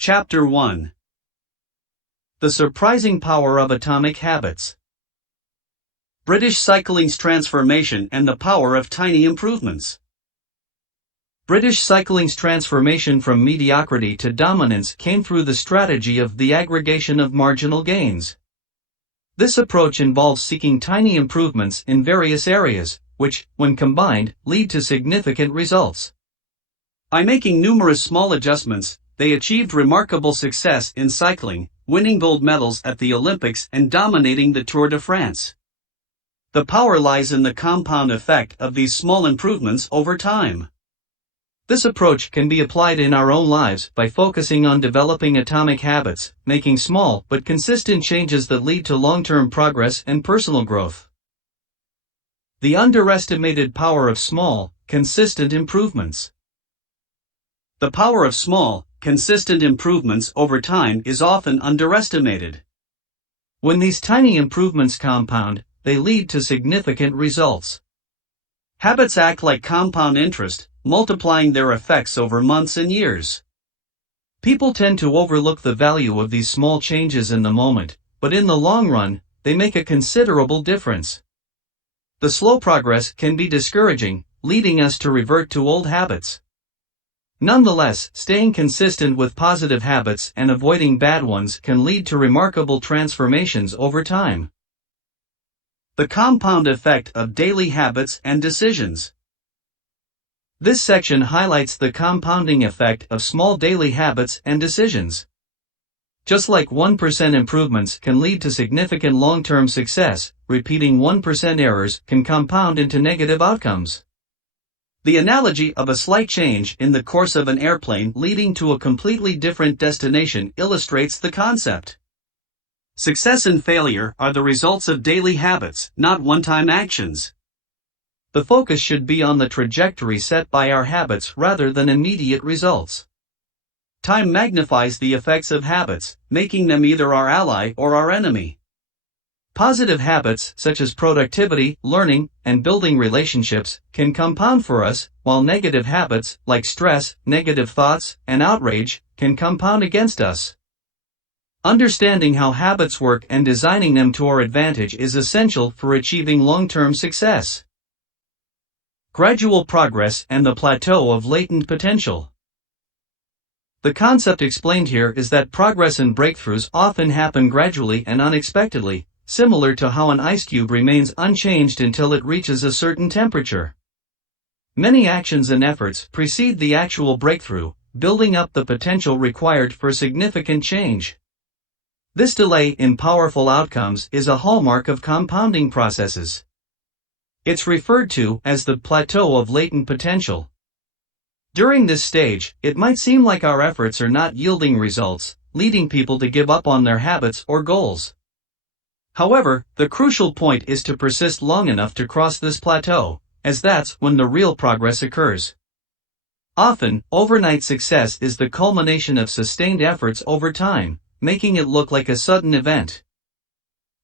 Chapter 1. The Surprising Power of Atomic Habits. British Cycling's Transformation and the Power of Tiny Improvements. British cycling's transformation from mediocrity to dominance came through the strategy of the aggregation of marginal gains. This approach involves seeking tiny improvements in various areas, which, when combined, lead to significant results. By making numerous small adjustments, they achieved remarkable success in cycling, winning gold medals at the Olympics and dominating the Tour de France. The power lies in the compound effect of these small improvements over time. This approach can be applied in our own lives by focusing on developing atomic habits, making small but consistent changes that lead to long-term progress and personal growth. The underestimated power of small, consistent improvements. The power of small, consistent improvements over time is often underestimated. When these tiny improvements compound, they lead to significant results. Habits act like compound interest, multiplying their effects over months and years. People tend to overlook the value of these small changes in the moment, but in the long run, they make a considerable difference. The slow progress can be discouraging, leading us to revert to old habits. Nonetheless, staying consistent with positive habits and avoiding bad ones can lead to remarkable transformations over time. The compound effect of daily habits and decisions. This section highlights the compounding effect of small daily habits and decisions. Just like 1% improvements can lead to significant long-term success, repeating 1% errors can compound into negative outcomes. The analogy of a slight change in the course of an airplane leading to a completely different destination illustrates the concept. Success and failure are the results of daily habits, not one-time actions. The focus should be on the trajectory set by our habits rather than immediate results. Time magnifies the effects of habits, making them either our ally or our enemy. Positive habits such as productivity, learning, and building relationships can compound for us, while negative habits like stress, negative thoughts, and outrage can compound against us. Understanding how habits work and designing them to our advantage is essential for achieving long-term success. Gradual progress and the plateau of latent potential. The concept explained here is that progress and breakthroughs often happen gradually and unexpectedly, similar to how an ice cube remains unchanged until it reaches a certain temperature. Many actions and efforts precede the actual breakthrough, building up the potential required for significant change. This delay in powerful outcomes is a hallmark of compounding processes. It's referred to as the plateau of latent potential. During this stage, it might seem like our efforts are not yielding results, leading people to give up on their habits or goals. However, the crucial point is to persist long enough to cross this plateau, as that's when the real progress occurs. Often, overnight success is the culmination of sustained efforts over time, making it look like a sudden event.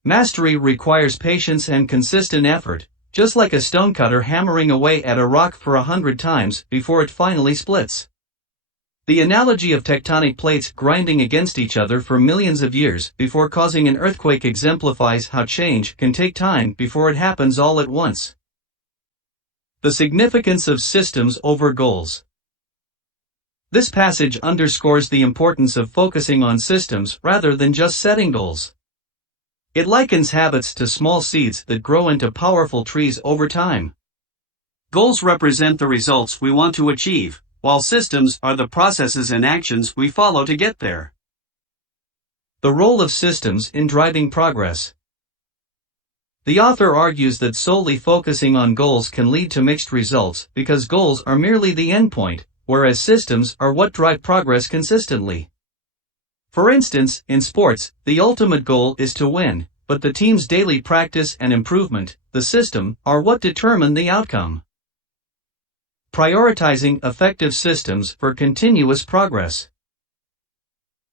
Mastery requires patience and consistent effort, just like a stonecutter hammering away at a rock for 100 times before it finally splits. The analogy of tectonic plates grinding against each other for millions of years before causing an earthquake exemplifies how change can take time before it happens all at once. The significance of systems over goals. This passage underscores the importance of focusing on systems rather than just setting goals. It likens habits to small seeds that grow into powerful trees over time. Goals represent the results we want to achieve, while systems are the processes and actions we follow to get there. The role of systems in driving progress. The author argues that solely focusing on goals can lead to mixed results because goals are merely the endpoint, whereas systems are what drive progress consistently. For instance, in sports, the ultimate goal is to win, but the team's daily practice and improvement, the system, are what determine the outcome. Prioritizing effective systems for continuous progress.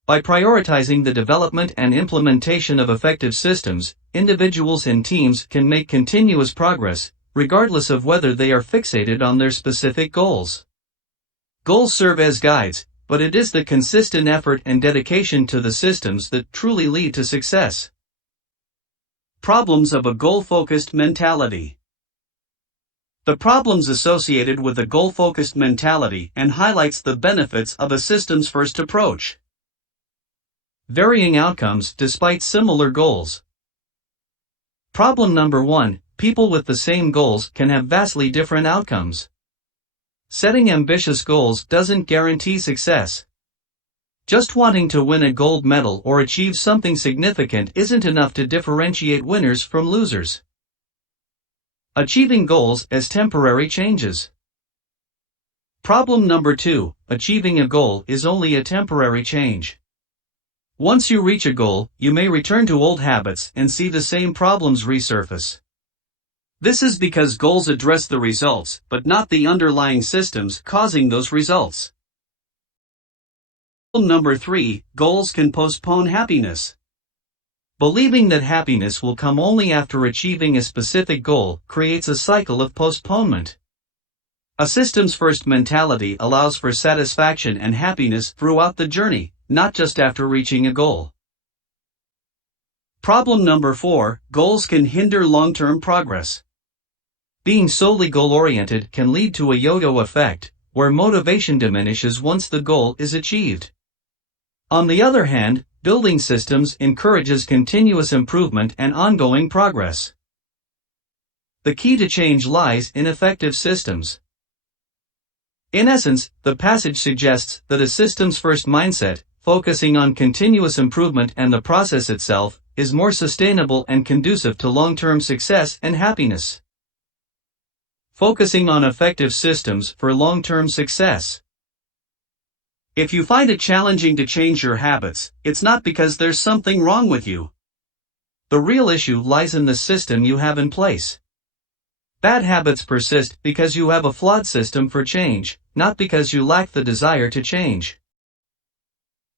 By prioritizing the development and implementation of effective systems, individuals and teams can make continuous progress, regardless of whether they are fixated on their specific goals. Goals serve as guides, but it is the consistent effort and dedication to the systems that truly lead to success. Problems of a goal-focused mentality. The problems associated with a goal-focused mentality and highlights the benefits of a systems-first approach. Varying outcomes despite similar goals. Problem number 1, people with the same goals can have vastly different outcomes. Setting ambitious goals doesn't guarantee success. Just wanting to win a gold medal or achieve something significant isn't enough to differentiate winners from losers. Achieving goals as temporary changes. Problem number 2, achieving a goal is only a temporary change. Once you reach a goal, you may return to old habits and see the same problems resurface. This is because goals address the results, but not the underlying systems causing those results. Problem number 3, goals can postpone happiness. Believing that happiness will come only after achieving a specific goal creates a cycle of postponement. A systems-first mentality allows for satisfaction and happiness throughout the journey, not just after reaching a goal. Problem number 4, goals can hinder long-term progress. Being solely goal-oriented can lead to a yo-yo effect, where motivation diminishes once the goal is achieved. On the other hand, building systems encourages continuous improvement and ongoing progress. The key to change lies in effective systems. In essence, the passage suggests that a systems-first mindset, focusing on continuous improvement and the process itself, is more sustainable and conducive to long-term success and happiness. Focusing on effective systems for long-term success. If you find it challenging to change your habits, it's not because there's something wrong with you. The real issue lies in the system you have in place. Bad habits persist because you have a flawed system for change, not because you lack the desire to change.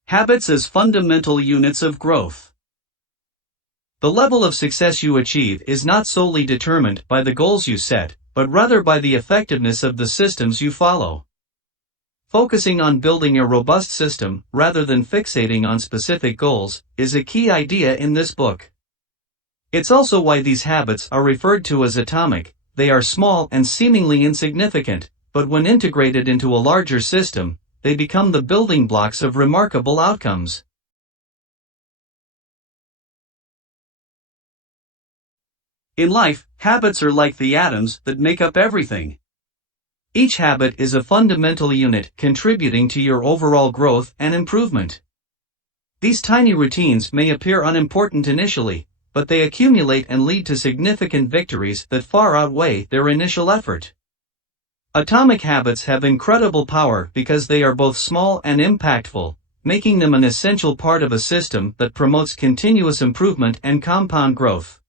Habits as fundamental units of growth. The level of success you achieve is not solely determined by the goals you set, but rather by the effectiveness of the systems you follow. Focusing on building a robust system, rather than fixating on specific goals, is a key idea in this book. It's also why these habits are referred to as atomic. They are small and seemingly insignificant, but when integrated into a larger system, they become the building blocks of remarkable outcomes. In life, habits are like the atoms that make up everything. Each habit is a fundamental unit contributing to your overall growth and improvement. These tiny routines may appear unimportant initially, but they accumulate and lead to significant victories that far outweigh their initial effort. Atomic habits have incredible power because they are both small and impactful, making them an essential part of a system that promotes continuous improvement and compound growth.